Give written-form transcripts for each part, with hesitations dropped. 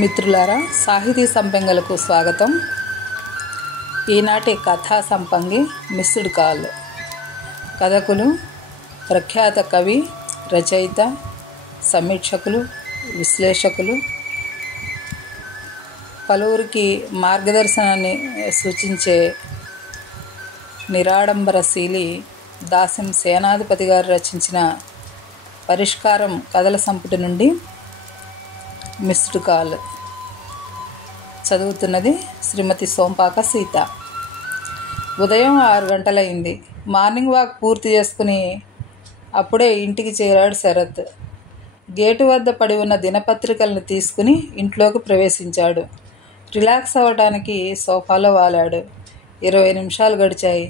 మిత్రులారా, సాహితీ సంపంగిలకు స్వాగతం. ఈనాటి కథా సంపంగి మిస్డ్ కాల్. కథకులు ప్రఖ్యాత కవి, రచయిత, సమీక్షకులు, విశ్లేషకులు, పలువురికి మార్గదర్శనాన్ని సూచించే నిరాడంబరశీలి దాసిం సేనాధిపతి గారు రచించిన పరిష్కారం కథల సంపుటి నుండి మిస్డ్ కాల్. చదువుతున్నది శ్రీమతి సోంపాక సీత. ఉదయం 6 గంటలైంది. మార్నింగ్ వాక్ పూర్తి చేసుకుని అప్పుడే ఇంటికి చేరాడు శరత్. గేటు వద్ద పడి ఉన్న దినపత్రికలను తీసుకుని ఇంట్లోకి ప్రవేశించాడు. రిలాక్స్ అవ్వడానికి సోఫాలో వాలాడు. 20 నిమిషాలు గడిచాయి.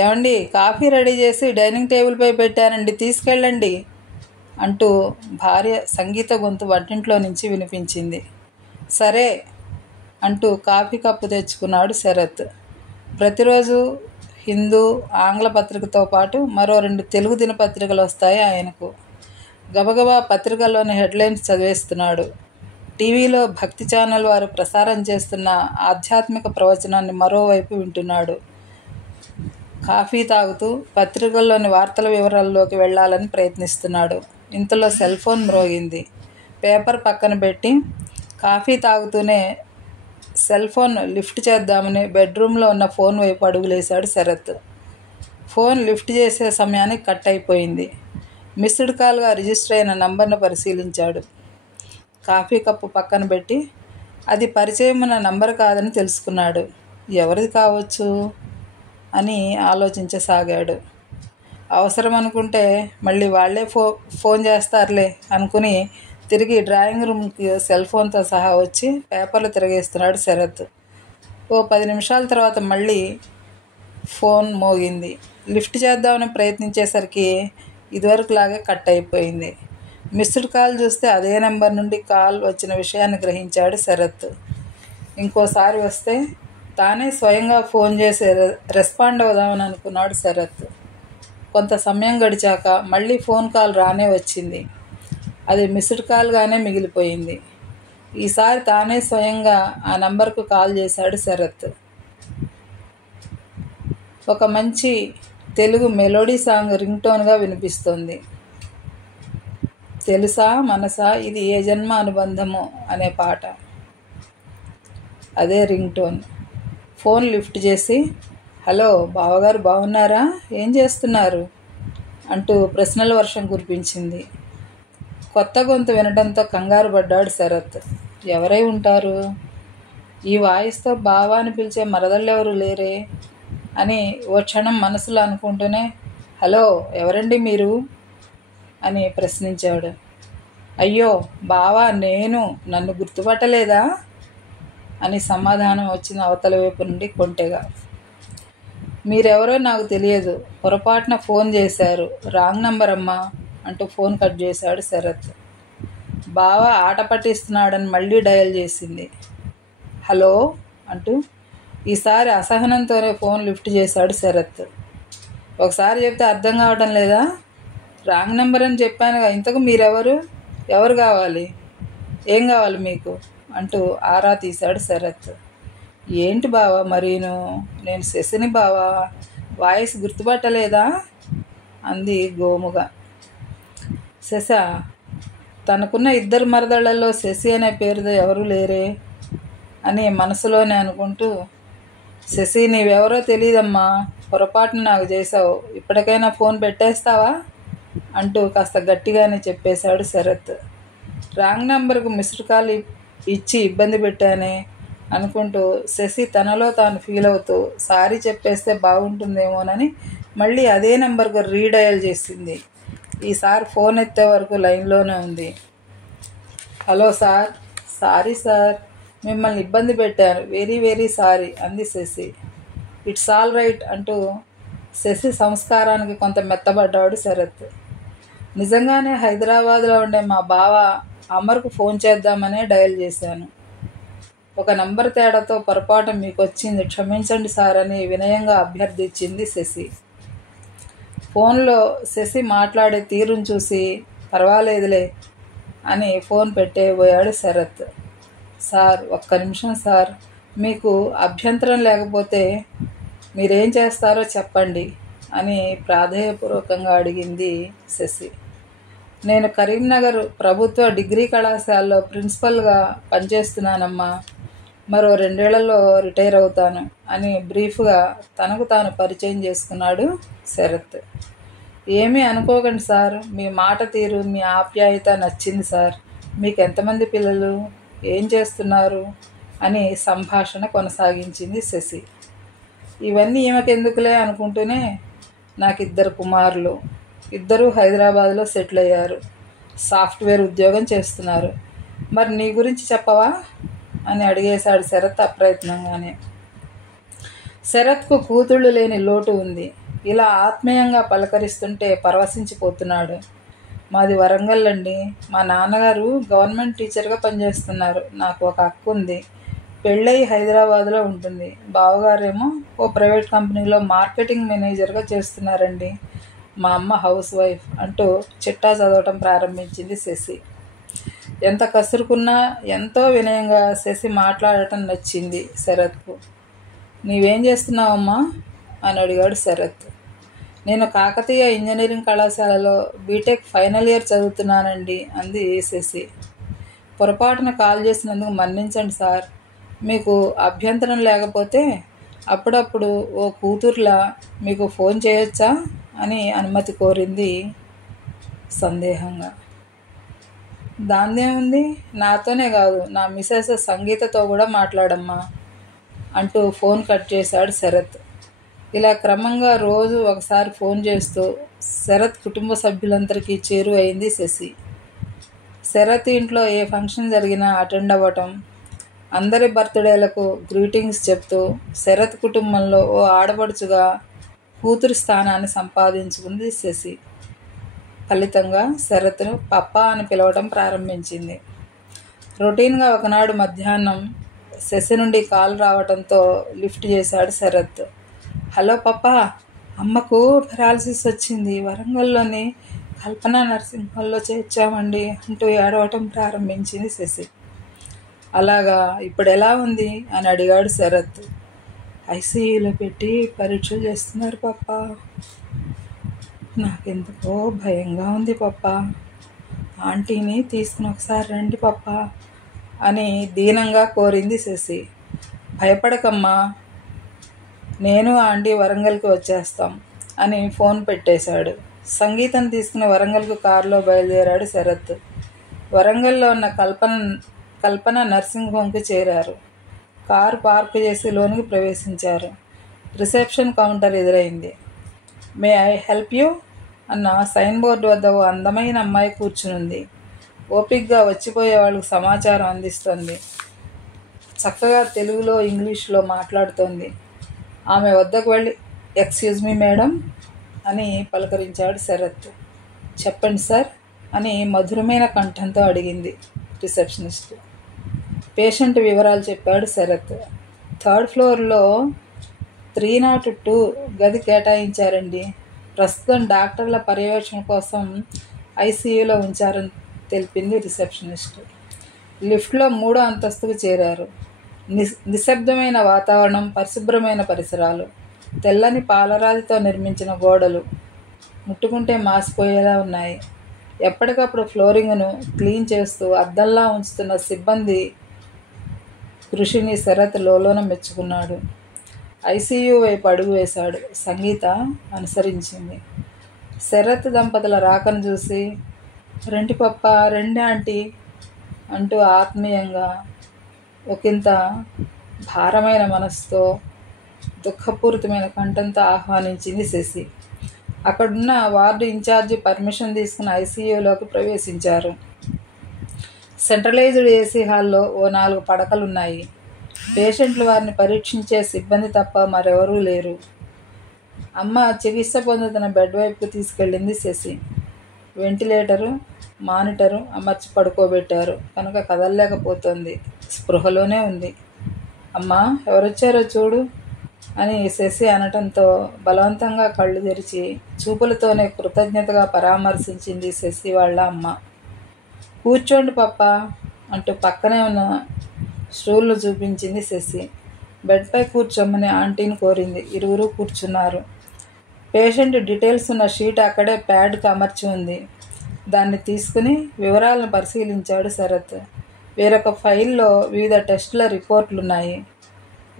ఏమండి, కాఫీ రెడీ చేసి డైనింగ్ టేబుల్పై పెట్టానండి, తీసుకెళ్ళండి అంటూ భార్య సంగీత గొంతు వంటింట్లో నుంచి వినిపించింది. సరే అంటూ కాఫీ కప్పు తెచ్చుకున్నాడు శరత్. ప్రతిరోజు హిందూ, ఆంగ్ల పత్రికతో పాటు మరో 2 తెలుగు దినపత్రికలు వస్తాయి ఆయనకు. గబగబా పత్రికల్లోని హెడ్లైన్స్ చదివేస్తున్నాడు. టీవీలో భక్తి ఛానల్ వారు ప్రసారం చేస్తున్న ఆధ్యాత్మిక ప్రవచనాన్ని మరోవైపు వింటున్నాడు. కాఫీ తాగుతూ పత్రికల్లోని వార్తల వివరాల్లోకి వెళ్ళాలని ప్రయత్నిస్తున్నాడు. ఇంతలో సెల్ ఫోన్ మ్రోగింది. పేపర్ పక్కన పెట్టి కాఫీ తాగుతూనే సెల్ ఫోన్ లిఫ్ట్ చేద్దామని బెడ్రూమ్లో ఉన్న ఫోన్ వైపు అడుగులేశాడు శరత్. ఫోన్ లిఫ్ట్ చేసే సమయానికి కట్ అయిపోయింది. మిస్డ్ కాల్గా రిజిస్టర్ అయిన నంబర్ను పరిశీలించాడు. కాఫీ కప్పు పక్కన పెట్టి అది పరిచయం ఉన్న నంబర్ కాదని తెలుసుకున్నాడు. ఎవరిది కావచ్చు అని ఆలోచించసాగాడు. అవసరం అనుకుంటే మళ్ళీ వాళ్లే ఫోన్ చేస్తారులే అనుకుని తిరిగి డ్రాయింగ్ రూమ్కి సెల్ ఫోన్తో సహా వచ్చి పేపర్లు తిరగేస్తున్నాడు శరత్. ఓ 10 నిమిషాల తర్వాత మళ్ళీ ఫోన్ మోగింది. లిఫ్ట్ చేద్దామని ప్రయత్నించేసరికి ఇదివరకులాగే కట్ అయిపోయింది. మిస్డ్ కాల్ చూస్తే అదే నెంబర్ నుండి కాల్ వచ్చిన విషయాన్ని గ్రహించాడు శరత్. ఇంకోసారి వస్తే తానే స్వయంగా ఫోన్ చేసి రెస్పాండ్ అవుదామని అనుకున్నాడు శరత్. కొంత సమయం గడిచాక మళ్ళీ ఫోన్ కాల్ రానే వచ్చింది. అది మిస్డ్ కాల్గానే మిగిలిపోయింది. ఈసారి తానే స్వయంగా ఆ నంబర్కు కాల్ చేశాడు శరత్. ఒక మంచి తెలుగు మెలోడీ సాంగ్ రింగ్ టోన్గా వినిపిస్తోంది. తెలుసా మనసా ఇది ఏ జన్మ అనుబంధము అనే పాట. అదే రింగ్ టోన్. ఫోన్ లిఫ్ట్ చేసి, హలో బావగారు, బాగున్నారా, ఏం చేస్తున్నారు అంటూ ప్రశ్నల వర్షం కురిపించింది. కొత్త గొంతు వినడంతో కంగారు పడ్డాడు శరత్. ఎవరై ఉంటారు? ఈ వాయిస్తో బావా అని పిలిచే మరదళ్ళెవరు లేరే అని ఓ క్షణం మనసులో అనుకుంటూనే, హలో ఎవరండి మీరు అని ప్రశ్నించాడు. అయ్యో బావా, నేను, నన్ను గుర్తుపట్టలేదా అని సమాధానం వచ్చిన అవతల వైపు నుండి కొంటెగా. మీరెవరో నాకు తెలియదు, పొరపాటున ఫోన్ చేశారు, రాంగ్ నంబర్ అమ్మా అంటూ ఫోన్ కట్ చేశాడు శరత్. బావ ఆట పట్టిస్తున్నాడని మళ్ళీ డయల్ చేసింది. హలో అంటూ ఈసారి అసహనంతోనే ఫోన్ లిఫ్ట్ చేశాడు శరత్. ఒకసారి చెప్తే అర్థం కావడం లేదా? రాంగ్ నెంబర్ అని చెప్పానుగా, ఇంతకు మీరెవరు, ఎవరు కావాలి, ఏం కావాలి మీకు అంటూ ఆరా తీశాడు శరత్. ఏంటి బావా మరీను, నేను శశిని బావా, వాయిస్ గుర్తుపట్టలేదా అంది గోముగా. శశ? తనకున్న 2 మరదళ్లలో శశి అనే పేరుతో ఎవరూ లేరే అని మనసులోనే అనుకుంటూ, శశి నీవెవరో తెలియదమ్మా, పొరపాటున నాకు చేశావు, ఇప్పటికైనా ఫోన్ పెట్టేస్తావా అంటూ కాస్త గట్టిగానే చెప్పేశాడు శరత్. రాంగ్ నంబర్కు మిస్డ్ కాల్ ఇచ్చి ఇబ్బంది పెట్టానే అనుకుంటూ శశి తనలో తాను ఫీల్ అవుతూ సారీ చెప్పేస్తే బాగుంటుందేమోనని మళ్ళీ అదే నెంబర్కు రీడయల్ చేసింది. ఈసారి ఫోన్ ఎత్తే వరకు లైన్లోనే ఉంది. హలో సార్, సారీ సార్, మిమ్మల్ని ఇబ్బంది పెట్టాను, వెరీ వెరీ సారీ అంది శశి. ఇట్స్ ఆల్ రైట్ అంటూ శశి సంస్కారానికి కొంత మెత్తబడ్డాడు శరత్. నిజంగానే హైదరాబాద్లో ఉండే మా బావ అమర్కు ఫోన్ చేద్దామనే డయల్ చేశాను. ఒక నంబర్ తేడాతో పొరపాటు మీకు వచ్చింది, క్షమించండి సార్ అని వినయంగా అభ్యర్థించింది శశి. ఫోన్లో శశి మాట్లాడే తీరును చూసి పర్వాలేదులే అని ఫోన్ పెట్టేయబోయాడు శరత్. సార్ ఒక్క నిమిషం సార్, మీకు అభ్యంతరం లేకపోతే మీరేం చేస్తారో చెప్పండి అని ప్రాధేయపూర్వకంగా అడిగింది శశి. నేను కరీంనగర్ ప్రభుత్వ డిగ్రీ కళాశాలలో ప్రిన్సిపల్గా పనిచేస్తున్నానమ్మా, మరో 2 ఏళ్లలో రిటైర్ అవుతాను అని బ్రీఫ్గా తనకు తాను పరిచయం చేసుకున్నాడు శరత్. ఏమీ అనుకోకండి సార్, మీ మాట తీరు, మీ ఆప్యాయత నచ్చింది సార్. మీకు ఎంతమంది పిల్లలు, ఏం చేస్తున్నారు అని సంభాషణ కొనసాగించింది శశి. ఇవన్నీ ఈమెకెందుకులే అనుకుంటూనే, నాకు 2 కుమారులు, ఇద్దరూ హైదరాబాద్లో సెటిల్ అయ్యారు, సాఫ్ట్వేర్ ఉద్యోగం చేస్తున్నారు. మరి నీ గురించి చెప్పవా అని అడిగేశాడు శరత్ అప్రయత్నంగానే. శరత్కు కూతుళ్ళు లేని లోటు ఉంది. ఇలా ఆత్మీయంగా పలకరిస్తుంటే పరవశించిపోతున్నాడు. మాది వరంగల్ అండి. మా నాన్నగారు గవర్నమెంట్ టీచర్గా పనిచేస్తున్నారు. నాకు ఒక అక్క ఉంది, పెళ్ళయి హైదరాబాద్లో ఉంటుంది. బావగారేమో ఓ ప్రైవేట్ కంపెనీలో మార్కెటింగ్ మేనేజర్గా చేస్తున్నారండి. మా అమ్మ హౌస్ వైఫ్ అంటూ చిట్టా చదవటం ప్రారంభించింది శశి. ఎంత కసురుకున్నా ఎంతో వినయంగా శశి మాట్లాడటం నచ్చింది శరత్కు. నీవేం చేస్తున్నావమ్మా అని అడిగాడు శరత్. నేను కాకతీయ ఇంజనీరింగ్ కళాశాలలో బీటెక్ ఫైనల్ ఇయర్ చదువుతున్నానండి అంది శశి. పొరపాటున కాల్ చేసినందుకు మన్నించండి సార్. మీకు అభ్యంతరం లేకపోతే అప్పుడప్పుడు ఓ కూతుర్లా మీకు ఫోన్ చేయొచ్చా అని అనుమతి కోరింది సందేహంగా. దాందేముంది, నాతోనే కాదు నా మిసెస్ సంగీతతో కూడా మాట్లాడమ్మా అంటూ ఫోన్ కట్ చేశాడు శరత్. ఇలా క్రమంగా రోజు ఒకసారి ఫోన్ చేస్తూ శరత్ కుటుంబ సభ్యులందరికీ చేరువైంది శశి. శరత్ ఇంట్లో ఏ ఫంక్షన్ జరిగినా అటెండ్ అవ్వటం, అందరి బర్త్డేలకు గ్రీటింగ్స్ చెప్తూ శరత్ కుటుంబంలో ఓ ఆడపడుచుగా కూతురు స్థానాన్ని సంపాదించుకుంది శశి. ఫలితంగా శరత్ను పప్పా అని పిలవడం ప్రారంభించింది. రొటీన్గా ఒకనాడు మధ్యాహ్నం శశి నుండి కాల్ రావడంతో లిఫ్ట్ చేశాడు శరత్. హలో పప్పా, అమ్మకు పెరాలసిస్ వచ్చింది, వరంగల్లోని కల్పన నర్సింగ్ హోమ్లో చేర్చామండి అంటూ ఏడవటం ప్రారంభించింది శశి. అలాగా, ఇప్పుడు ఎలా ఉంది అని అడిగాడు శరత్. ఐసీయూలో పెట్టి పరీక్షలు చేస్తున్నారు పప్పా. నాకెందుకో భయంగా ఉంది పప్పా. ఆంటీని తీసుకుని ఒకసారి రండి పప్పా అని దీనంగా కోరింది శశి. భయపడకమ్మా, నేను ఆంటీ వరంగల్కి వచ్చేస్తాం అని ఫోన్ పెట్టేశాడు. సంగీతం తీసుకుని వరంగల్కు కారులో బయలుదేరాడు శరత్. వరంగల్లో ఉన్న కల్పన నర్సింగ్ హోమ్కి చేరారు. కారు పార్క్ చేసి లోనికి ప్రవేశించారు. రిసెప్షన్ కౌంటర్ ఎదురైంది. మే ఐ హెల్ప్ యూ అన్న సైన్ బోర్డు వద్ద ఓ అందమైన అమ్మాయి కూర్చునుంది. ఓపిక్గా వచ్చిపోయే వాళ్ళకు సమాచారం అందిస్తోంది. చక్కగా తెలుగులో ఇంగ్లీష్లో మాట్లాడుతోంది. ఆమె వద్దకు వెళ్ళి ఎక్స్క్యూజ్ మీ మేడం అని పలకరించాడు శరత్. చెప్పండి సార్ అని మధురమైన కంఠంతో అడిగింది రిసెప్షనిస్ట్. పేషెంట్ వివరాలు చెప్పాడు శరత్. 3rd ఫ్లోర్లో 302 గది కేటాయించారండి. ప్రస్తుతం డాక్టర్ల పర్యవేక్షణ కోసం ఐసీయూలో ఉంచారని తెలిపింది రిసెప్షనిస్ట్. లిఫ్ట్లో 3వ అంతస్తుకు చేరారు. నిశ్శబ్దమైన వాతావరణం, పరిశుభ్రమైన పరిసరాలు, తెల్లని పాలరాతితో నిర్మించిన గోడలు ముట్టుకుంటే మాసిపోయేలా ఉన్నాయి. ఎప్పటికప్పుడు ఫ్లోరింగ్ను క్లీన్ చేస్తూ అద్దంలా ఉంచుతున్న సిబ్బంది కృషిని శరత్ లోలోన మెచ్చుకున్నాడు. ఐసీయూ వైపు అడుగు వేశాడు. సంగీత అనుసరించింది. శరత్ దంపతుల రాకను చూసి రెండి పప్ప, రెండి ఆంటీ అంటూ ఆత్మీయంగా ఒకంత భారమైన మనసుతో దుఃఖపూరితమైన కంఠంతో ఆహ్వానించింది శశి. అక్కడున్న వార్డు ఇన్ఛార్జి పర్మిషన్ తీసుకుని ఐసీయూలోకి ప్రవేశించారు. సెంట్రలైజ్డ్ ఏసీ హాల్లో ఓ 4 పడకలున్నాయి. పేషెంట్లు వారిని పరీక్షించే సిబ్బంది తప్ప మరెవరూ లేరు. అమ్మ చికిత్స పొందుతున్న బెడ్ వైపుకు తీసుకెళ్ళింది శశి. వెంటిలేటరు, మానిటరు అమర్చి పడుకోబెట్టారు కనుక కదలలేకపోతుంది. స్పృహలోనే ఉంది. అమ్మా, ఎవరొచ్చారో చూడు అని శశి అనటంతో బలవంతంగా కళ్ళు తెరిచి చూపులతోనే కృతజ్ఞతగా పరామర్శించింది శశి వాళ్ళ అమ్మ. కూర్చోండి పప్ప అంటూ పక్కనే ఉన్న స్టూల్ను చూపించింది శశి. బెడ్పై కూర్చోమని ఆంటీని కోరింది. ఇరువురు కూర్చున్నారు. పేషెంట్ డీటెయిల్స్ ఉన్న షీట్ అక్కడే ప్యాడ్కి అమర్చి ఉంది. దాన్ని తీసుకుని వివరాలను పరిశీలించాడు శరత్. వేరొక ఫైల్లో వివిధ టెస్టుల రిపోర్ట్లున్నాయి.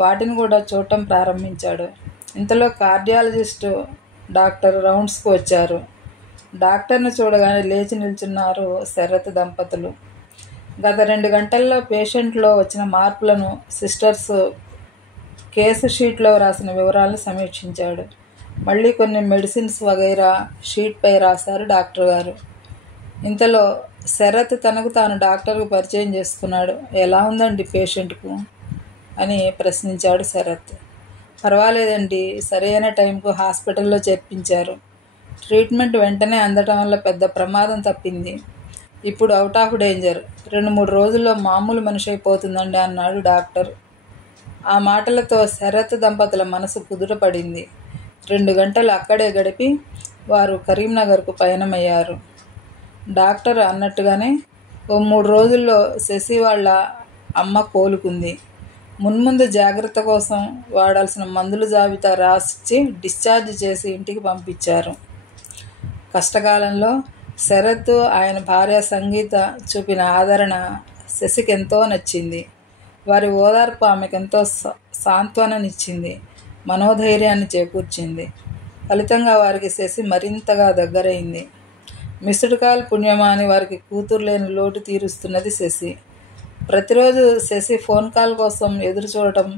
వాటిని కూడా చూడటం ప్రారంభించాడు. ఇంతలో కార్డియాలజిస్టు డాక్టర్ రౌండ్స్కు వచ్చారు. డాక్టర్ను చూడగానే లేచి నిల్చున్నారు శరత్ దంపతులు. గత 2 గంటల్లో పేషెంట్లో వచ్చిన మార్పులను, సిస్టర్స్ కేసు షీట్లో రాసిన వివరాలను సమీక్షించాడు. మళ్ళీ కొన్ని మెడిసిన్స్ వగైరా షీట్పై రాశారు డాక్టర్ గారు. ఇంతలో శరత్ తనకు తాను డాక్టర్కు పరిచయం చేసుకున్నాడు. ఎలా ఉందండి పేషెంట్కు అని ప్రశ్నించాడు శరత్. పర్వాలేదండి, సరైన టైంకు హాస్పిటల్లో చేర్పించారు. ట్రీట్మెంట్ వెంటనే అందటం వల్ల పెద్ద ప్రమాదం తప్పింది. ఇప్పుడు అవుట్ ఆఫ్ డేంజర్. 2-3 రోజుల్లో మామూలు మనిషి అయిపోతుందండి అన్నాడు డాక్టర్. ఆ మాటలతో శరత్ దంపతుల మనసు కుదుటపడింది. 2 గంటలు అక్కడే గడిపి వారు కరీంనగర్కు పయనమయ్యారు. డాక్టర్ అన్నట్టుగానే ఓ 3 రోజుల్లో శశి వాళ్ళ అమ్మ కోలుకుంది. మున్ముందు జాగ్రత్త కోసం వాడాల్సిన మందుల జాబితా రాసిచ్చి డిశ్చార్జ్ చేసి ఇంటికి పంపించారు. కష్టకాలంలో శరత్, ఆయన భార్య సంగీత చూపిన ఆదరణ శశికి ఎంతో నచ్చింది. వారి ఓదార్పు ఆమెకెంతో సాంత్వననిచ్చింది, మనోధైర్యాన్ని చేకూర్చింది. ఫలితంగా వారికి శశి మరింతగా దగ్గరైంది. మిస్డ్ కాల్ పుణ్యమా అని వారికి కూతురు లేని లోటు తీరుస్తున్నది శశి. ప్రతిరోజు శశి ఫోన్ కాల్ కోసం ఎదురు చూడటం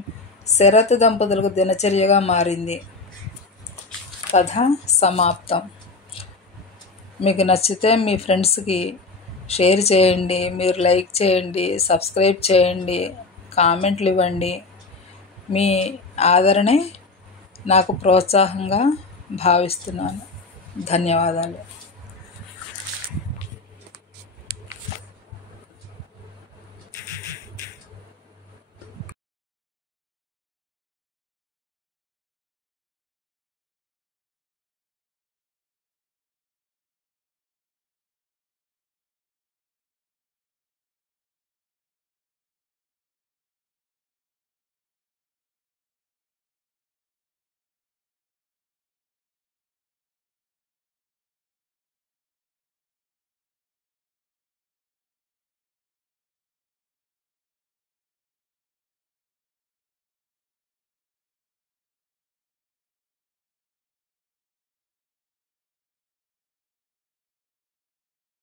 శరత్ దంపతులకు దినచర్యగా మారింది. కథ సమాప్తం. మీకు నచ్చితే మీ ఫ్రెండ్స్కి షేర్ చేయండి, మీరు లైక్ చేయండి, సబ్స్క్రైబ్ చేయండి, కామెంట్లు ఇవ్వండి. మీ ఆదరణే నాకు ప్రోత్సాహంగా భావిస్తున్నాను. ధన్యవాదాలు.